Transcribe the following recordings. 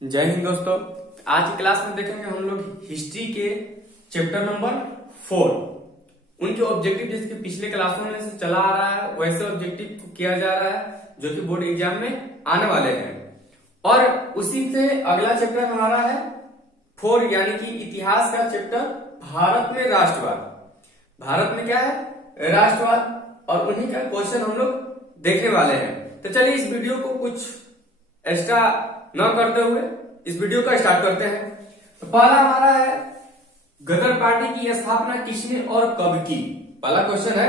जय हिंद दोस्तों। आज की क्लास में देखेंगे हम लोग हिस्ट्री के चैप्टर नंबर 4। उनके ऑब्जेक्टिव जिसके पिछले क्लासों में से चला आ रहा है वैसे ऑब्जेक्टिव को किया जा रहा है जो कि बोर्ड एग्जाम में आने वाले हैं। और उसी से अगला चैप्टर हमारा है 4 यानी कि इतिहास का चैप्टर भारत में राष्ट्रवाद। भारत में क्या है? राष्ट्रवाद। और उन्हीं का क्वेश्चन हम लोग देखने वाले हैं। तो चलिए इस वीडियो को कुछ एक्स्ट्रा न करते हुए इस वीडियो का स्टार्ट करते हैं। तो पहला हमारा है गदर पार्टी की स्थापना किसने और कब की। पहला क्वेश्चन है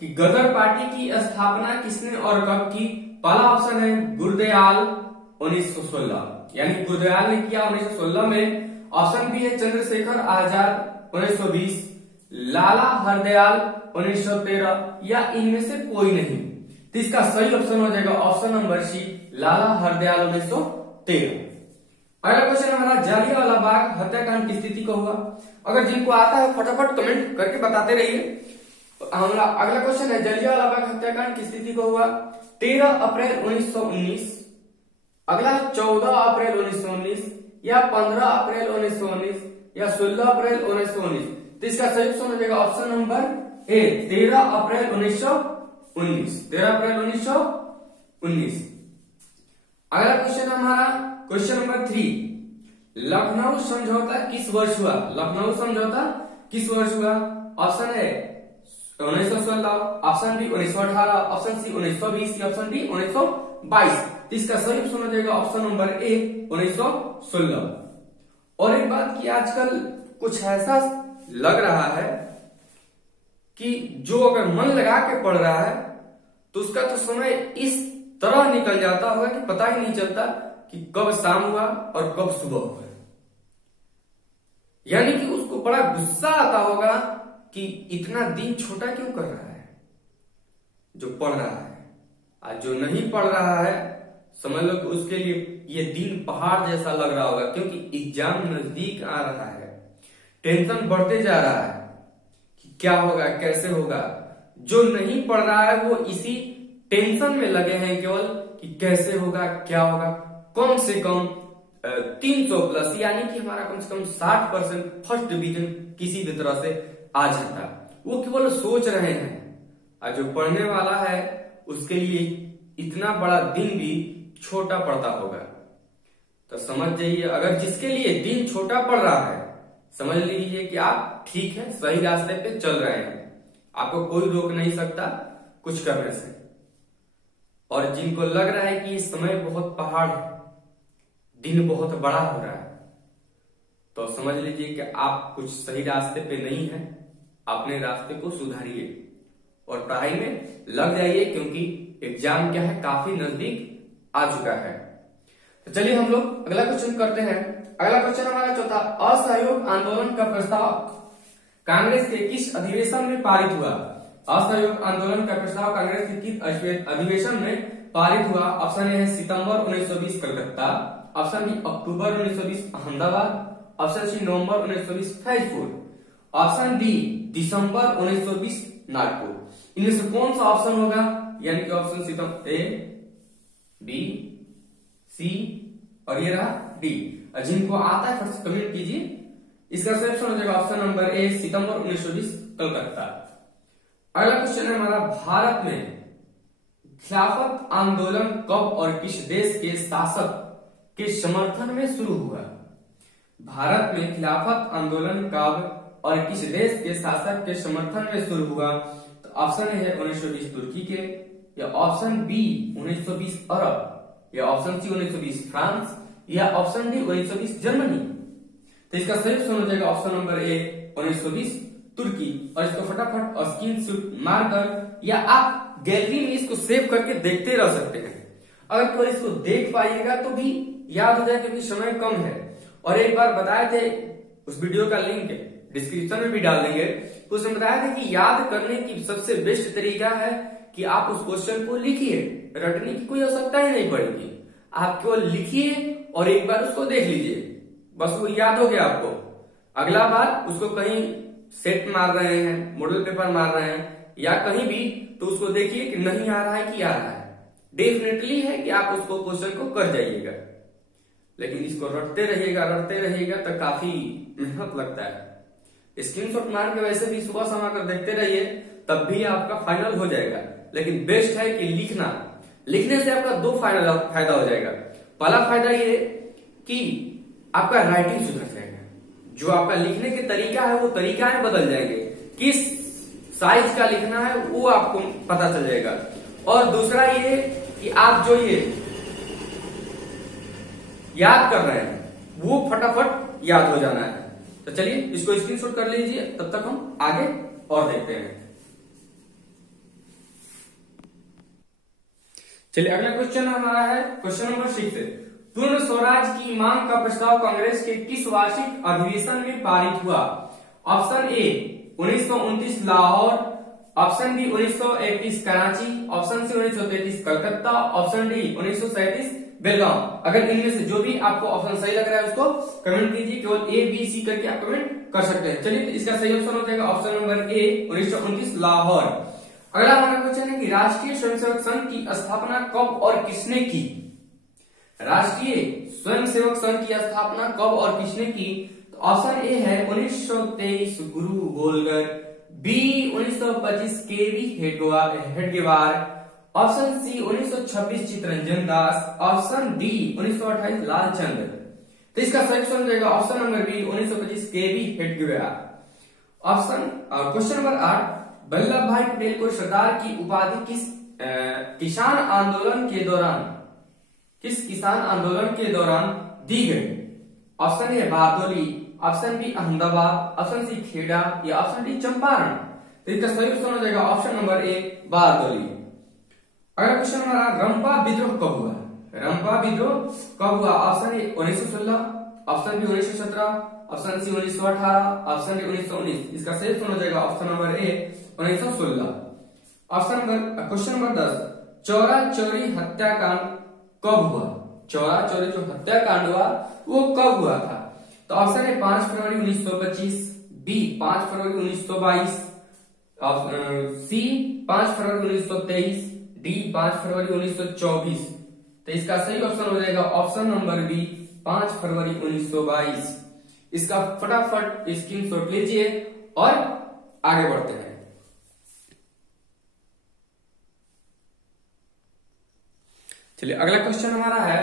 कि गदर पार्टी की स्थापना किसने और कब की। पहला ऑप्शन है गुरदयाल 1916 यानी गुरदयाल ने किया 1916 में। ऑप्शन बी है चंद्रशेखर आजाद 1920, लाला हरदयाल 1913 या इनमें से कोई नहीं। तो इसका सही ऑप्शन हो जाएगा ऑप्शन नंबर सी, लाला हरदयाल 1913। अगला क्वेश्चन हमारा जालियांवाला बाग हत्याकांड की स्थिति को हुआ। अगर जिनको आता है फटाफट कमेंट करके बताते रहिए। हमारा अगला क्वेश्चन है जालियांवाला बाग हत्याकांड की स्थिति को हुआ 13 अप्रैल 1919, अगला 14 अप्रैल 1919 या 15 अप्रैल 1919 या 16 अप्रैल 1919। तो इसका सही ऑप्शन हो जाएगा ऑप्शन नंबर ए, 13 अप्रैल 1919। 13 अप्रैल 1919। अगला क्वेश्चन हमारा क्वेश्चन नंबर 3, लखनऊ समझौता किस वर्ष हुआ। लखनऊ समझौता किस वर्ष हुआ। ऑप्शन है 1916, ऑप्शन बी 1918, ऑप्शन सी 1920 या ऑप्शन डी 1922। इसका सही ऑप्शन हो जाएगा ऑप्शन नंबर ए 1916। और एक बात की आजकल कुछ ऐसा लग रहा है कि जो अगर मन लगा के पढ़ रहा है तो उसका तो समय इस तरह निकल जाता होगा कि पता ही नहीं चलता कि कब शाम हुआ और कब सुबह हुआ। यानी कि उसको बड़ा गुस्सा आता होगा कि इतना दिन छोटा क्यों कर रहा है जो पढ़ रहा है। आज जो नहीं पढ़ रहा है समझ लो कि उसके लिए ये दिन पहाड़ जैसा लग रहा होगा, क्योंकि एग्जाम नजदीक आ रहा है। टेंशन बढ़ते जा रहा है कि क्या होगा कैसे होगा। जो नहीं पढ़ रहा है वो इसी टेंशन में लगे हैं केवल कि कैसे होगा क्या होगा। कम से कम 300 प्लस यानी कि हमारा कम से कम 60% फर्स्ट डिवीजन किसी भी तरह से आ जाता, वो केवल सोच रहे हैं। और जो पढ़ने वाला है उसके लिए इतना बड़ा दिन भी छोटा पड़ता होगा। तो समझ जाइए, अगर जिसके लिए दिन छोटा पड़ रहा है समझ लीजिए कि आप ठीक है, सही रास्ते पे चल रहे हैं। आपको कोई रोक नहीं सकता कुछ करने से। और जिनको लग रहा है कि समय बहुत पहाड़ है, दिन बहुत बड़ा हो रहा है, तो समझ लीजिए कि आप कुछ सही रास्ते पे नहीं हैं। अपने रास्ते को सुधारिए और पढ़ाई में लग जाइए, क्योंकि एग्जाम क्या है काफी नजदीक आ चुका है। तो चलिए हम लोग अगला क्वेश्चन करते हैं। अगला क्वेश्चन हमारा चौथा, असहयोग आंदोलन का प्रस्ताव कांग्रेस के किस अधिवेशन में पारित हुआ। असहयोग आंदोलन का प्रस्ताव कांग्रेस के किस अधिवेशन में पारित हुआ। ऑप्शन ए है सितंबर 1920 कलकत्ता, ऑप्शन बी अक्टूबर 1920 अहमदाबाद, ऑप्शन सी नवंबर 1920 फैजपुर, ऑप्शन डी दिसंबर 1920 नागपुर। इनमें से कौन सा ऑप्शन होगा, यानी कि ऑप्शन सितंबर ए, बी, सी और ये रहा डी। जिनको आता है फर्स्ट कमेंट कीजिए। इसका सही ऑप्शन हो जाएगा ऑप्शन नंबर ए, सितंबर 1920 कलकत्ता। अगला क्वेश्चन है हमारा, भारत में खिलाफत आंदोलन कब और किस देश के शासक के समर्थन में शुरू हुआ। भारत में खिलाफत आंदोलन कब और किस देश के शासक के समर्थन में शुरू हुआ। तो ऑप्शन ए है 1920 तुर्की के, या ऑप्शन बी 1920 अरब, या ऑप्शन सी 1920 फ्रांस, या ऑप्शन डी 1920 जर्मनी। तो इसका सही ऑप्शन हो जाएगा ऑप्शन नंबर ए 1920 तुर्की। और इसको फटाफट स्क्रीनशॉट मारकर या आप गैलरी में इसको सेव करके देखते रह सकते हैं। अगर केवल इसको देख पाइएगा तो भी याद हो जाए, क्योंकि समय कम है। और एक बार बताए थे, उस वीडियो का लिंक डिस्क्रिप्शन में भी डाल देंगे, तो उसमें बताया था कि याद करने की सबसे बेस्ट तरीका है कि आप उस क्वेश्चन को लिखिए। रटने की कोई आवश्यकता ही नहीं पड़ेगी, आप केवल लिखिए और एक बार उसको देख लीजिए, बस वो याद हो गया आपको। अगला बार उसको कहीं सेट मार रहे हैं, मॉडल पेपर मार रहे हैं या कहीं भी, तो उसको देखिए कि नहीं आ रहा है कि आ रहा है। डेफिनेटली है कि आप उसको क्वेश्चन को कर जाइएगा। लेकिन इसको रटते रहिएगा तो काफी मेहनत लगता है। स्क्रीनशॉट मार के वैसे भी सुबह शाम आकर देखते रहिए, तब भी आपका फाइनल हो जाएगा। लेकिन बेस्ट है कि लिखने से आपका दो फायदा हो जाएगा। पहला फायदा ये कि आपका राइटिंग सुधर जाएगा, जो आपका लिखने के तरीका है वो तरीकाएं बदल जाएंगे, किस साइज का लिखना है वो आपको पता चल जाएगा। और दूसरा ये कि आप जो ये याद कर रहे हैं वो फटाफट याद हो जाना है। तो चलिए इसको स्क्रीनशॉट कर लीजिए, तब तक हम आगे और देखते हैं। चलिए अगला क्वेश्चन हमारा है क्वेश्चन नंबर 6। पूर्ण स्वराज की मांग का प्रस्ताव कांग्रेस के किस वार्षिक अधिवेशन में पारित हुआ? Option A 1929 Lahore, option B 1931 Karachi, option C 1933 Calcutta, option D 1937 Belgaum. अगर इनमें से जो भी आपको ऑप्शन सही लग रहा है उसको कमेंट कीजिए, केवल ए बी सी करके आप कमेंट कर सकते हैं। चलिए इसका सही ऑप्शन हो जाएगा ऑप्शन नंबर ए 1929 लाहौर। अगला हमारा क्वेश्चन है कि राष्ट्रीय स्वयंसेवक संघ की स्थापना कब और किसने की? राष्ट्रीय स्वयंसेवक संघ की स्थापना कब और किसने की? तो ऑप्शन ए है 1923 गुरु गोलगर, बी 1925 केवी Hedgewar, option C 1926 Chittaranjan Das, option D 1928 Lalchandra. तो इसका सही ऑप्शन हो जाएगा ऑप्शन नंबर बी 1925 केवी हेडगेवार। क्वेश्चन नंबर 8, वल्लभ भाई पटेल को सरदार की उपाधि किस किसान आंदोलन के दौरान दी गई? Option A Bardoli, option B Ahmedabad, option C Kheda या ऑप्शन डी चंपारण। तो इसका सही उत्तर हो जाएगा ऑप्शन नंबर ए बारदोली। अगला क्वेश्चन हमारा, रंपा विद्रोह कब हुआ? रंपा विद्रोह कब हुआ? Option A 1916, option B 1917, option C 1918, option D 1919। इसका सही उत्तर हो जाएगा option number A 1916। Question number 10, Chaura Chauri हत्याकांड कब हुआ? चौरा चौरी जो हत्याकांड हुआ वो कब हुआ था? तो ऑप्शन है 5 फरवरी 1925, बी 5 फरवरी 1922, सी 5 फरवरी 1923, डी 5 फरवरी 1924। तो इसका सही ऑप्शन हो जाएगा ऑप्शन नंबर बी 5 फरवरी 1922। इसका फटाफट स्क्रीनशॉट लीजिए और आगे बढ़ते हैं। चलिए अगला क्वेश्चन हमारा है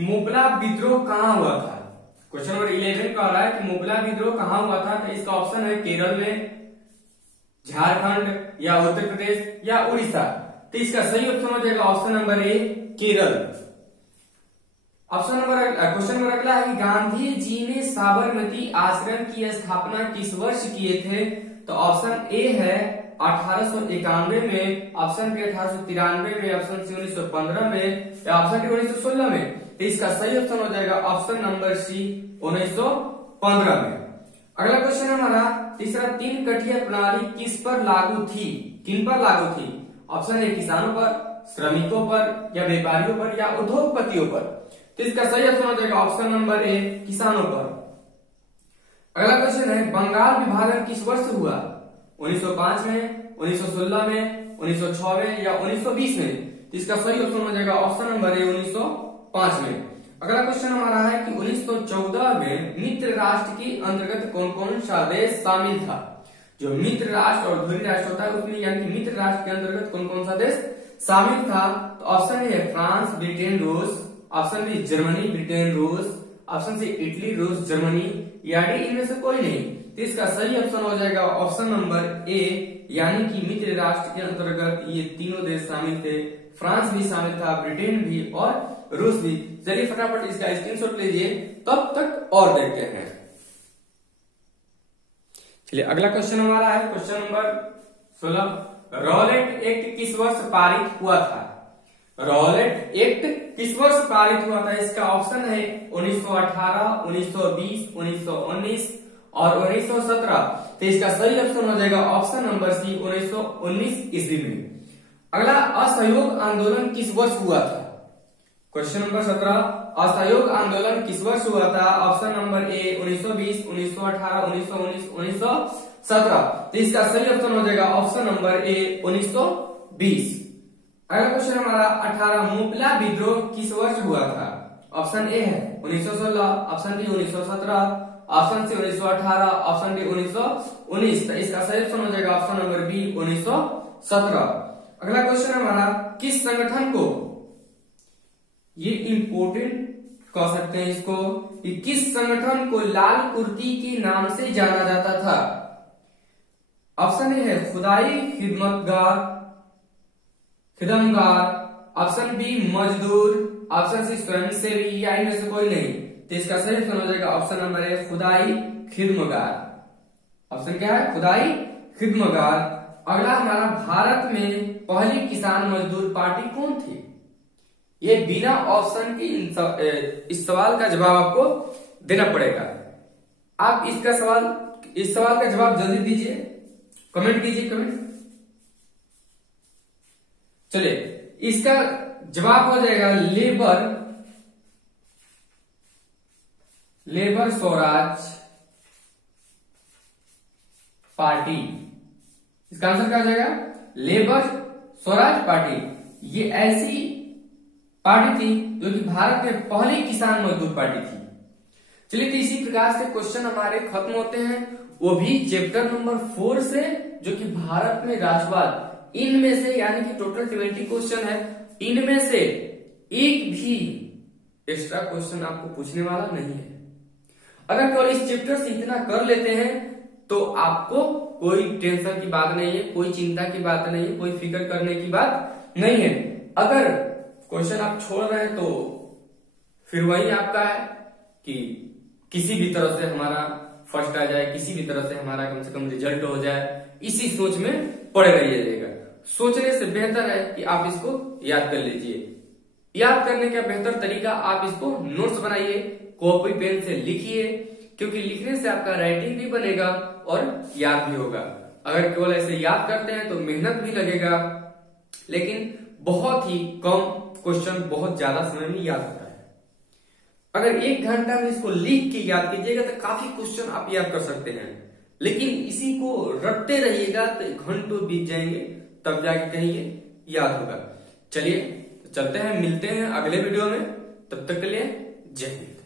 मुगला विद्रोह कहां हुआ था? क्वेश्चन नंबर 11 का रहा है कि मुगला विद्रोह कहां हुआ था? तो इसका ऑप्शन है केरल में, झारखंड या उत्तर प्रदेश या उड़ीसा। तो इसका सही ऑप्शन हो जाएगा ऑप्शन नंबर ए केरल। क्वेश्चन नंबर अगला है कि गांधी जी ने साबरमती आश्रम की स्थापना किस वर्ष किए थे? तो ऑप्शन ए है 1891 में, ऑप्शन बी 1893 में, ऑप्शन सी 1915 में या ऑप्शन डी 1916 में। तो इसका सही ऑप्शन हो जाएगा ऑप्शन नंबर सी 1915 में। अगला क्वेश्चन हमारा तीसरा, 3 कठिया प्रणाली किस पर लागू थी? किन पर लागू थी? ऑप्शन ए किसानों पर, श्रमिकों पर या व्यापारियों पर या उद्योगपतियों पर। तो इसका सही ऑप्शन हो जाएगा ऑप्शन नंबर ए किसानों पर। अगला क्वेश्चन है बंगाल विभाजन किस वर्ष हुआ? 1905 में, 1916 में, 1906 में या 1920 में। तो इसका सही ऑप्शन हो जाएगा ऑप्शन नंबर ए 1905 में। अगला क्वेश्चन हमारा है कि 1914 में मित्र राष्ट्र के अंतर्गत कौन कौन सा देश शामिल था? जो मित्र राष्ट्र और ध्रुवीय राष्ट्र होता है उसमें यानी कि मित्र राष्ट्र के अंतर्गत कौन कौन सा देश शामिल था? तो ऑप्शन ए है फ्रांस, ब्रिटेन, रूस, ऑप्शन बी जर्मनी, ब्रिटेन, रूस, ऑप्शन सी इटली, रूस, जर्मनी या डी इनमें से कोई नहीं। तो इसका सही ऑप्शन हो जाएगा ऑप्शन नंबर ए, यानी कि मित्र राष्ट्र के अंतर्गत ये तीनों देश शामिल थे। फ्रांस भी शामिल था, ब्रिटेन भी और रूस भी। चलिए फटाफट इसका स्क्रीनशॉट लीजिए, तब तक और देखते हैं। चलिए अगला क्वेश्चन हमारा है क्वेश्चन नंबर 16, रॉलेट एक्ट किस वर्ष पारित हुआ था? रॉलेट एक्ट किस वर्ष पारित हुआ था? इसका ऑप्शन है 1918, 1920, 1919 और 1917। तो इसका सही ऑप्शन हो जाएगा ऑप्शन नंबर सी 1919 ईस्वी में। अगला, असहयोग आंदोलन किस वर्ष हुआ था? क्वेश्चन नंबर 17, असहयोग आंदोलन किस वर्ष हुआ था? ऑप्शन नंबर ए 1920, 1918, 1919, 1917। तो इसका सही ऑप्शन हो जाएगा ऑप्शन नंबर ए 1920। अगला क्वेश्चन हमारा 18, मुपला विद्रोह किस वर्ष हुआ था? ऑप्शन ए है 1916, option B 1917, option C 1918, option D 1919। तो इसका सही ऑप्शन हो जाएगा ऑप्शन नंबर बी 1917। अगला क्वेश्चन हमारा, किस संगठन को, ये इंपोर्टेंट कह सकते हैं इसको, कि किस संगठन को लाल कुर्ती के नाम से जाना जाता था? ऑप्शन ए है खुदाई खिदमगार, ऑप्शन बी मजदूर, ऑप्शन सी स्वयंसेवी, या इनमें से कोई नहीं। तो इसका सही ऑप्शन हो जाएगा ऑप्शन नंबर ए खुदाई खिदमगार। ऑप्शन क्या है? खुदाई खिदमगार। अगला हमारा, भारत में पहली किसान मजदूर पार्टी कौन थी? ये बिना ऑप्शन के इस सवाल का जवाब आपको देना पड़ेगा। आप इस सवाल का जवाब जल्दी दीजिए, कमेंट कीजिए, कमेंट। चलिए, इसका जवाब हो जाएगा लेबर स्वराज पार्टी। इसका आंसर क्या हो जाएगा? Labour Swaraj party. ये ऐसी पार्टी थी जो कि भारत में पहली किसान मजदूर पार्टी थी। चलिए, तो इसी प्रकार से क्वेश्चन हमारे खत्म होते हैं, वो भी चैप्टर नंबर 4 से, जो कि भारत में राष्ट्रवाद। इनमें से, यानी कि टोटल 20 क्वेश्चन है, इनमें से एक भी एक्स्ट्रा क्वेश्चन आपको पूछने वाला नहीं है। अगर केवल इस चैप्टर से इतना कर लेते हैं तो आपको कोई टेंशन की बात नहीं है, कोई चिंता की बात नहीं है, कोई फिक्र करने की बात नहीं है। अगर क्वेश्चन आप छोड़ रहे हैं तो फिर वही आपका है कि किसी भी तरह से हमारा फर्स्ट आ जाए, किसी भी तरह से हमारा कम से कम रिजल्ट हो जाए, इसी सोच में पड़े रहिएगा। सोचने से बेहतर है कि आप इसको याद कर लीजिए। याद करने का बेहतर तरीका, आप इसको नोट्स बनाइए, कॉपी पेन से लिखिए, क्योंकि लिखने से आपका राइटिंग भी बनेगा और याद भी होगा। अगर केवल ऐसे याद करते हैं तो मेहनत भी लगेगा, लेकिन बहुत ही कम क्वेश्चन बहुत ज्यादा समय में याद होता है। अगर 1 घंटा में इसको लिख के याद कीजिएगा तो काफी क्वेश्चन आप याद कर सकते हैं, लेकिन इसी को रटते रहिएगा तो घंटों बीत जाएंगे, तब जाके कहीं ये याद होगा। चलिए, चलते हैं, मिलते हैं अगले वीडियो में। तब तक के लिए जय हिंद।